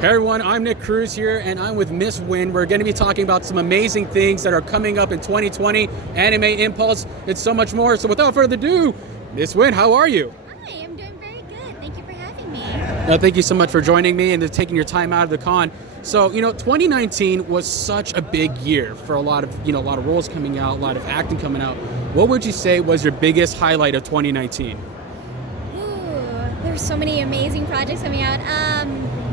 Hey everyone, I'm Nick Cruz here, and I'm with Miss Huynh. We're going to be talking about some amazing things that are coming up in 2020, Anime Impulse, and so much more. So without further ado, Miss Huynh, how are you? Hi, I'm doing very good. Thank you for having me. Thank you so much for joining me and taking your time out of the con. So, 2019 was such a big year for a lot of roles coming out, a lot of acting coming out. What would you say was your biggest highlight of 2019? There's so many amazing projects coming out.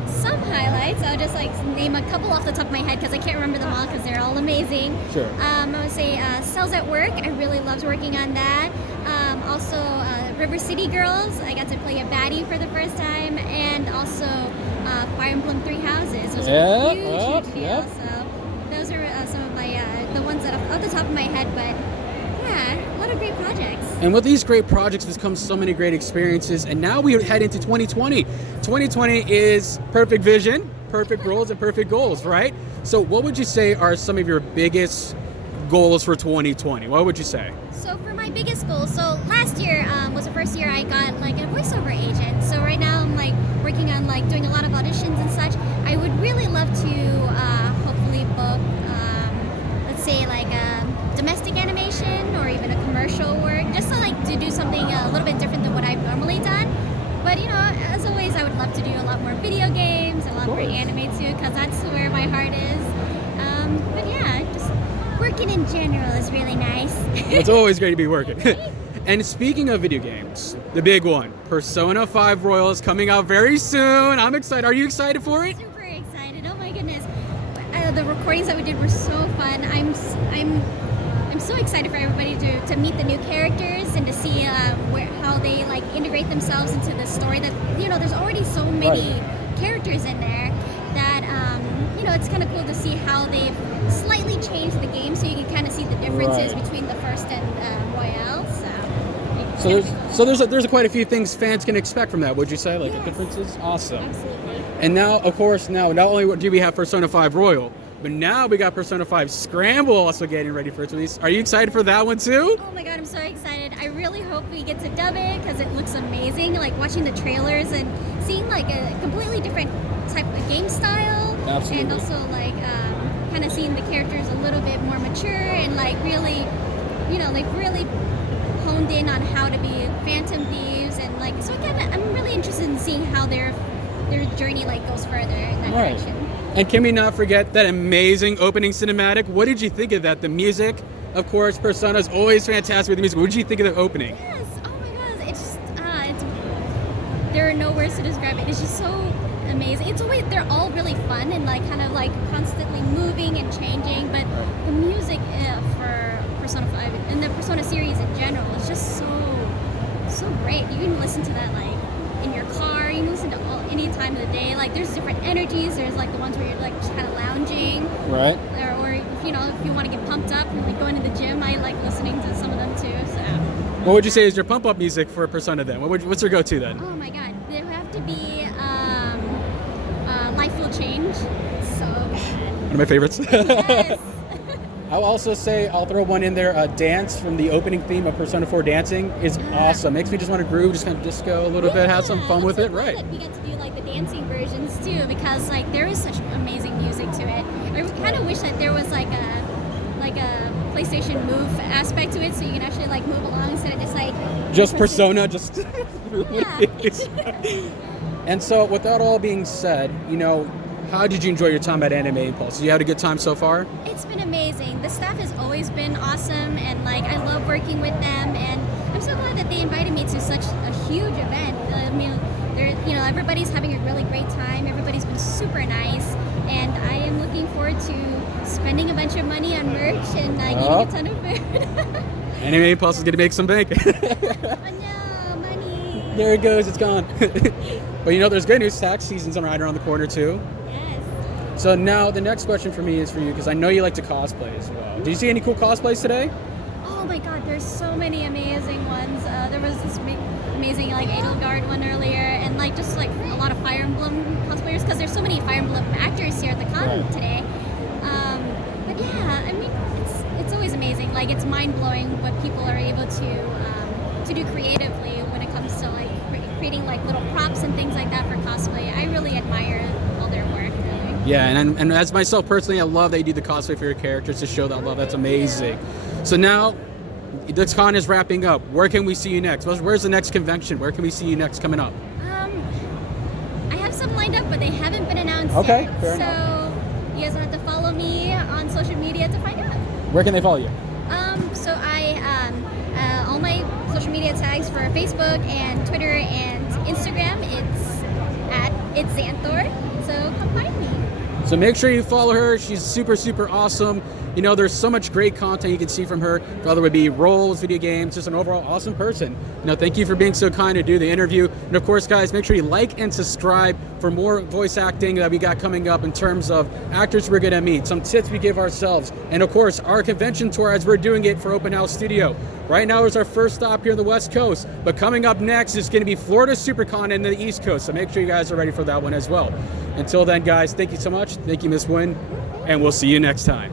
Some highlights, I'll just name a couple off the top of my head because I can't remember them all because they're all amazing. Sure. I would say Cells at Work. I really loved working on that. Also, River City Girls. I got to play a baddie for the first time, and also Fire Emblem Three Houses. Those are huge deal. So those are some of my the ones that off the top of my head, but. Yeah, a lot of great projects. And with these great projects, there's come so many great experiences. And now we head into 2020. 2020 is perfect vision, perfect roles, and perfect goals, right? So what would you say are some of your biggest goals for 2020? What would you say? So for my biggest goal, so last year was the first year I got a voiceover agent. So right now I'm working on doing a lot of auditions and such. I would really love to hopefully book, let's say domestic animation or even a commercial work, just to do something a little bit different than what I've normally done. But as always, I would love to do a lot more video games, a lot more anime too, because that's where my heart is. But yeah, just working in general is really nice. It's always great to be working. And speaking of video games, the big one, Persona 5 Royal is coming out very soon. I'm excited. Are you excited for it? Super excited. Oh my goodness. The recordings that we did were so fun. I'm so excited for everybody to meet the new characters and to see how they integrate themselves into the story. That there's already so many characters in there that it's kind of cool to see how they've slightly changed the game, so you can kind of see the differences between the first and Royale. So there's quite a few things fans can expect from that. Would you say the differences? Awesome. Absolutely. And now, of course, not only do we have Persona 5 Royal, but now we got Persona 5 Scramble also getting ready for its release. Are you excited for that one too? Oh my god, I'm so excited. I really hope we get to dub it because it looks amazing. Watching the trailers and seeing a completely different type of game style. Absolutely. And also kind of seeing the characters a little bit more mature and really, really honed in on how to be Phantom Thieves and so again, I'm really interested in seeing how their journey goes further in that direction. And can we not forget that amazing opening cinematic? What did you think of that? The music, of course, Persona is always fantastic with the music. What did you think of the opening? Yes. Oh my god, it's just there are no words to describe it. It's just so amazing. They're all really fun and constantly moving and changing, but the music for Persona 5 and the Persona series in general is just so great. You can listen to that in your car, you can listen to any time of the day. There's different energies. There's the ones where you're just kind of lounging, right? Or if you want to get pumped up and going to the gym, I like listening to some of them too. So what would you say is your pump up music for Persona then? What's your go-to then? oh my god, there would have to be Life Will Change. It's so good. One of my favorites. Yes. I'll also say, I'll throw one in there, Dance from the opening theme of Persona 4 Dancing is awesome. Makes me just want to groove, just kind of disco a little bit, have some fun with it, right? We get to do the dancing versions too, because there is such amazing music to it. I kind of wish that there was a PlayStation Move aspect to it, so you can actually move along instead of just Persona, just yeah. And so with that all being said, how did you enjoy your time at Anime Impulse? You had a good time so far? It's been amazing. The staff has always been awesome, and I love working with them, and I'm so glad that they invited me to such a huge event. I mean, everybody's having a really great time. Everybody's been super nice, and I am looking forward to spending a bunch of money on merch and eating a ton of food. Anime Impulse is going to make some bank. Oh no, money. There it goes, it's gone. But there's good news. Tax season's right around the corner too. Yes. So now the next question for me is for you, because I know you like to cosplay as well. Did you see any cool cosplays today? Oh my god, there's so many amazing ones. There was this amazing Edelgard one earlier, and just a lot of Fire Emblem cosplayers, because there's so many Fire Emblem actors here at the con today. But yeah, I mean, it's always amazing. It's mind-blowing what people are able to do creatively when it comes to creating little props and things like that for cosplay. I really admire all their work. Yeah, and as myself personally, I love that you do the cosplay for your characters to show that love. That's amazing. So now, this con is wrapping up. Where can we see you next? Where's the next convention? Where can we see you next coming up? I have some lined up, but they haven't been announced Okay, yet. fair So enough. you guys will have to follow me on social media to find out. Where can they follow you? So I all my social media tags for Facebook and Twitter and Instagram, it's at itsXANTHOR. So come find me. So make sure you follow her. She's super, super awesome. You know, there's so much great content you can see from her, whether it be roles, video games, just an overall awesome person. You know, thank you for being so kind to do the interview. And of course, guys, make sure you like and subscribe for more voice acting that we got coming up in terms of actors we're gonna meet, some tips we give ourselves, and of course, our convention tour as we're doing it for Open House Studio. Right now is our first stop here on the West Coast, but coming up next is gonna be Florida SuperCon in the East Coast, so make sure you guys are ready for that one as well. Until then, guys, thank you so much. Thank you, Miss Huynh, and we'll see you next time.